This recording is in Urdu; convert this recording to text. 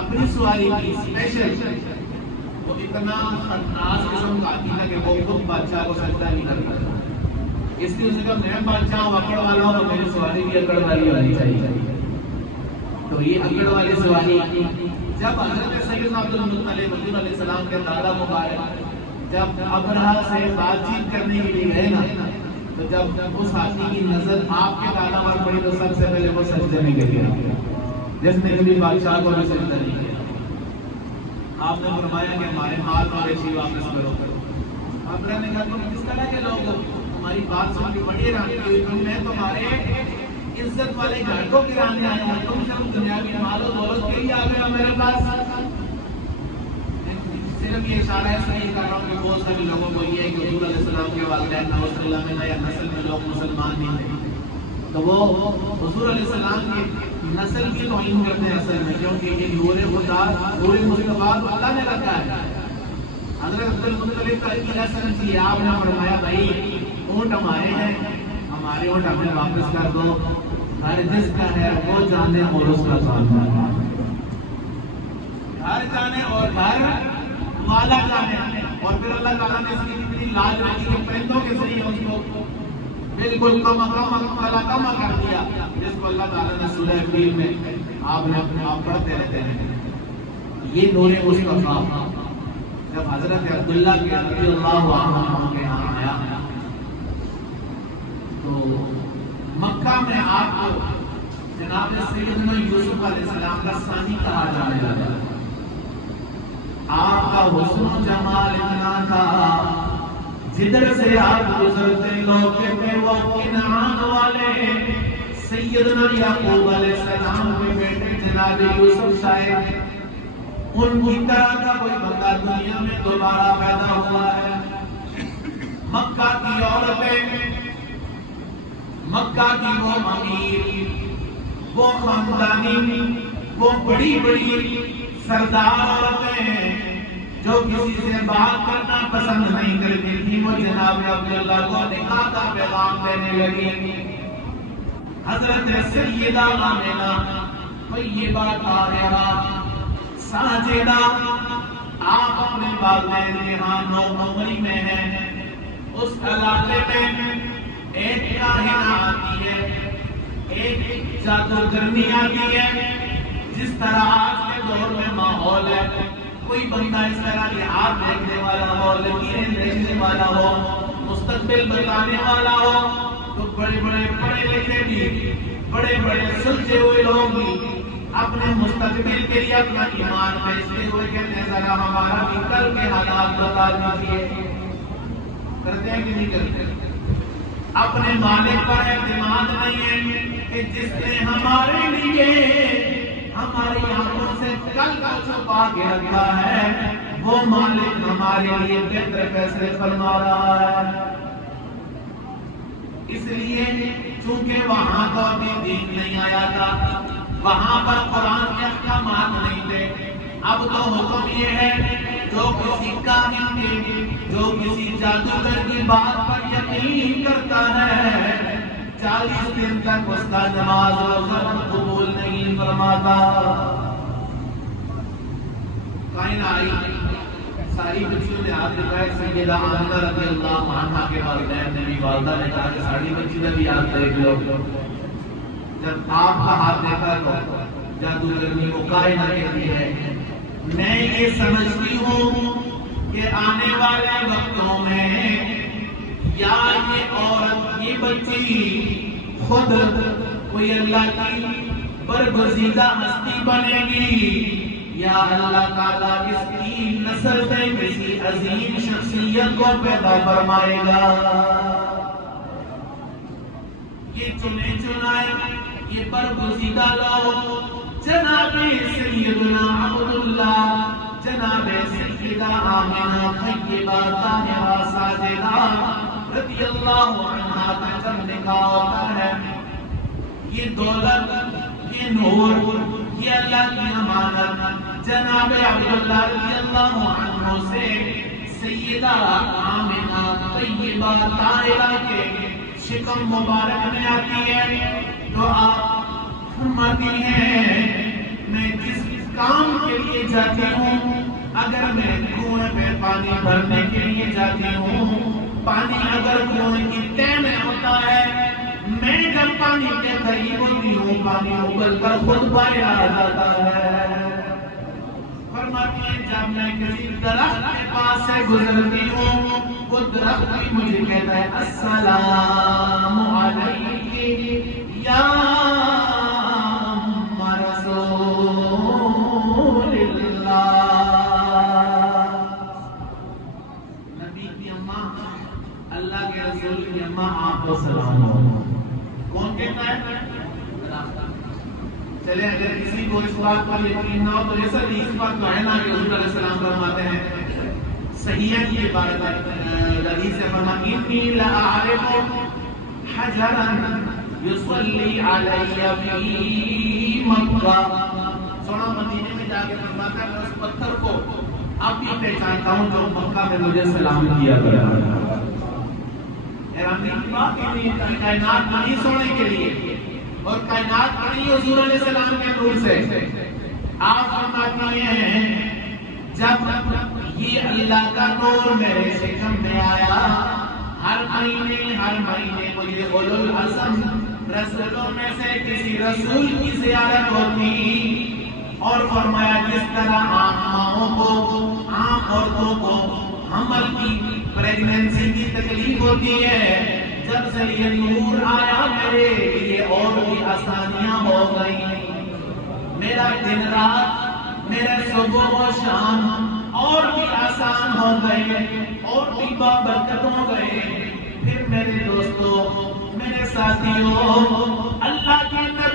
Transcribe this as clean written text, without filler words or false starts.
اپنی سواری کی اسپیشل وہ اتنا خطرناک قسم کا تھا کہ وہ خود بادشاہ کو سجدہ نہیں کرتا تھا. اس لیے اس نے کہا میں بادشاہ ہوں اکڑ والا ہوں تو میری سواری بھی اکڑ والی ہونی چاہیے. تو یہ اکڑ والی سواری جب حضرت سیدنا عبد المطلب حضور علیہ السلام کے دادا مبارک جب ابرہہ سے بات چیت کرنے کے لیے گئے نا تو جب اس ہاتھی کی نظر آپ کے دادا پر پڑی تو سب سے پہلے وہ سجدے میں گر گیا جس نے کبھی بادشاہ کو بھی سجدہ نہیں کیا. آپ نے فرمایا کہ ہمارے مال مویشی واپس کرو. ابرہہ نے کہا تم کس طرح کے لوگ ہو ہماری بات سن کے بڑی حیرانی ہوئی. تم میں تمہارے عزت والے گھر کو گرانے آیا ہوں تم سب دنیاوی مال و دولت کے لیے آ گئے ہو میرے پاس. صرف یہ اشارہ ہے صحیح کر رہا ہوں کہ بہت سارے لوگوں کو یہ ہے کہ حضور علیہ السلام کے والدین نعوذ باللہ من یا نسل میں لوگ مسلمان نہیں ہیں تو وہ حضور علیہ السلام کی نسل کی توہین کرتے ہیں اصل میں کیونکہ یہ نور خدا نور مصطفیٰ تو اللہ نے رکھا ہے. حضرت عبد المطلب کا عقیدہ سمجھ لیا آپ نے فرمایا بھائی اونٹ ہمارے ہیں ہمارے اونٹ ہمیں واپس کر دو. گھر جس کا ہے وہ جانے اور اس کا خاندان گھر جانے اور گھر والا جانے. اور پھر اللہ تعالیٰ نے اس کی اتنی لاج رکھی کہ پرندوں کے ذریعے اس کو بالکل کم کر دیا جس کو اللہ تعالیٰ نے سورہ فیل میں آپ نے اپنے آپ پڑھتے رہتے ہیں. یہ نور مصطفیٰ جب حضرت عبداللہ کے رضی اللہ عنہ کے یہاں آیا تو مکہ میں آپ کو جناب سیدنا یوسف علیہ السلام کا ثانی کہا جانے لگا. آپ کا حسن و جمال اتنا تھا جدھر سے آپ گزرتے لوگ کہتے وہ کنعان والے سیدنا یعقوب علیہ السلام کے بیٹے جناب یوسف شاید ان کی طرح کا کوئی بندہ دنیا میں دوبارہ پیدا ہوا ہے. مکہ کی عورتیں مکہ کی وہ امیر وہ خاندانی وہ بڑی بڑی سردار عورتیں جو کسی سے بات کرنا پسند نہیں کرتی تھی وہ جناب عبداللہ کو نکاح کا پیغام دینے لگی. حضرت سیدہ آمنہ طیبہ طاہرہ ساجدہ آپ اپنے والدین کے ہاں نو عمری میں ہیں. اس علاقے میں ایک کاہنہ آتی ہے ایک جادوگرنی آتی ہے. جس طرح آج کے دور میں ماحول ہے کوئی بندہ اس طرح لحاظ دیکھنے والا ہو لکیریں دیکھنے والا ہو مستقبل بتانے والا ہو تو بڑے بڑے پڑھے لکھے بھی بڑے بڑے سلجھے ہوئے لوگ بھی اپنے مستقبل کے لیے اپنا ایمان بیچتے ہوئے کہتے ہیں ذرا ہمارا بھی کل کے حالات بتا دیجیے. کرتے ہیں کہ نہیں کرتے؟ اپنے مالک پر اعتماد نہیں ہے کہ جس نے ہمارے لیے ہماری آنکھوں سے کل کا چھپا کے رکھا ہے وہ مالک ہمارے لیے بہتر فیصلے فرما رہا ہے. اس لیے چونکہ وہاں تو ابھی دین نہیں آیا تھا وہاں پر قرآن کے احکامات نہیں تھے. اب تو حکم یہ ہے جو کسی کاہن کے جو کسی جادوگر کی بات پر یقین کرتا ہے 40 دن تک اس کا نماز روزہ قبول نہیں فرماتا. کائن آئی ساری بچیوں نے ہاتھ دکھائے. سیدہ آمنہ رضی اللہ عنہا کے والدین نے بھی والدہ نے کہا کہ ساری بچی نے بھی ہاتھ دیکھ لو. جب آپ کا ہاتھ دیکھا تو جادوگرنی کو کائنہ کہتی ہے میں یہ سمجھتی ہوں کہ آنے والے وقتوں میں یا یہ عورت یہ بچی خود کوئی اللہ کی برگزیدہ ہستی بنے گی یا اللہ تعالیٰ اس کی نسل سے کسی عظیم شخصیت کو پیدا فرمائے گا. یہ چنے چنائے یہ برگزیدہ لوگ جناب سیدنا عبداللہ جناب سیدہ آمنہ طیبہ طاہرہ ساجدہ رضی اللہ عنہا کا جب نکاح ہوتا ہے یہ دولت یہ نور یہ اللہ کی امانت جناب عبداللہ رضی اللہ عنہ سے سیدہ آمنہ طیبہ طاہرہ کے شکم مبارک میں آتی ہے تو آپ فرماتی ہیں میں جس کام کے لیے جاتی ہوں، اگر میں کنویں میں پانی بھرنے کے لیے جاتی ہوں، پانی اگر کنویں کی تہ میں ہوتا ہے، میں جب پانی کے قریب ہوتی ہوں پانی ابل کر خود باہر آ جاتا ہے۔ فرماتی ہے جب میں کسی درخت کے پاس سے گزرتی ہوں، وہ درخت بھی مجھے کہتا ہے السلام علیکم یا ام رسول اللہ۔ نبی کی اماں، اللہ کے رسول کی اماں، آپ کو سلام ہو۔ کون کہتا ہے؟ چلے اگر کسی کو اس بات پر یقین نہ ہو تو ایسا نہیں، اس بات کو ہے نا کہ حضور علیہ السلام فرماتے ہیں صحیح ہے یہ بات حدیث سے فرماتے انی لاعرف حجرا یصلی علی فی مکہ، سونا مدینے میں جا کے فرماتا ہے اس پتھر کو اب بھی پہچانتا ہوں جو مکہ میں مجھے سلام کیا گیا۔ حیرانی کی بات ہے، کائنات نہیں سونے کے لیے اور کائنات بنی حضور علیہ السلام کے نور سے۔ آپ فرماتی ہیں جب یہ اللہ کا نور میرے شکم میں آیا، ہر مہینے مجھے اولو العزم رسولوں میں سے کسی رسول کی زیارت ہوتی، اور فرمایا جس طرح عام ماؤں کو، عام عورتوں کو حمل کی، پریگننسی کی تکلیف ہوتی ہے، جب سے یہ نور آیا میرے لیے اور بھی آسانیاں ہو گئی، میرا دن رات، میرے صبح و شام اور بھی آسان ہو گئے اور بھی بابرکت ہو گئے۔ پھر میرے دوستوں، میرے ساتھیوں، اللہ کے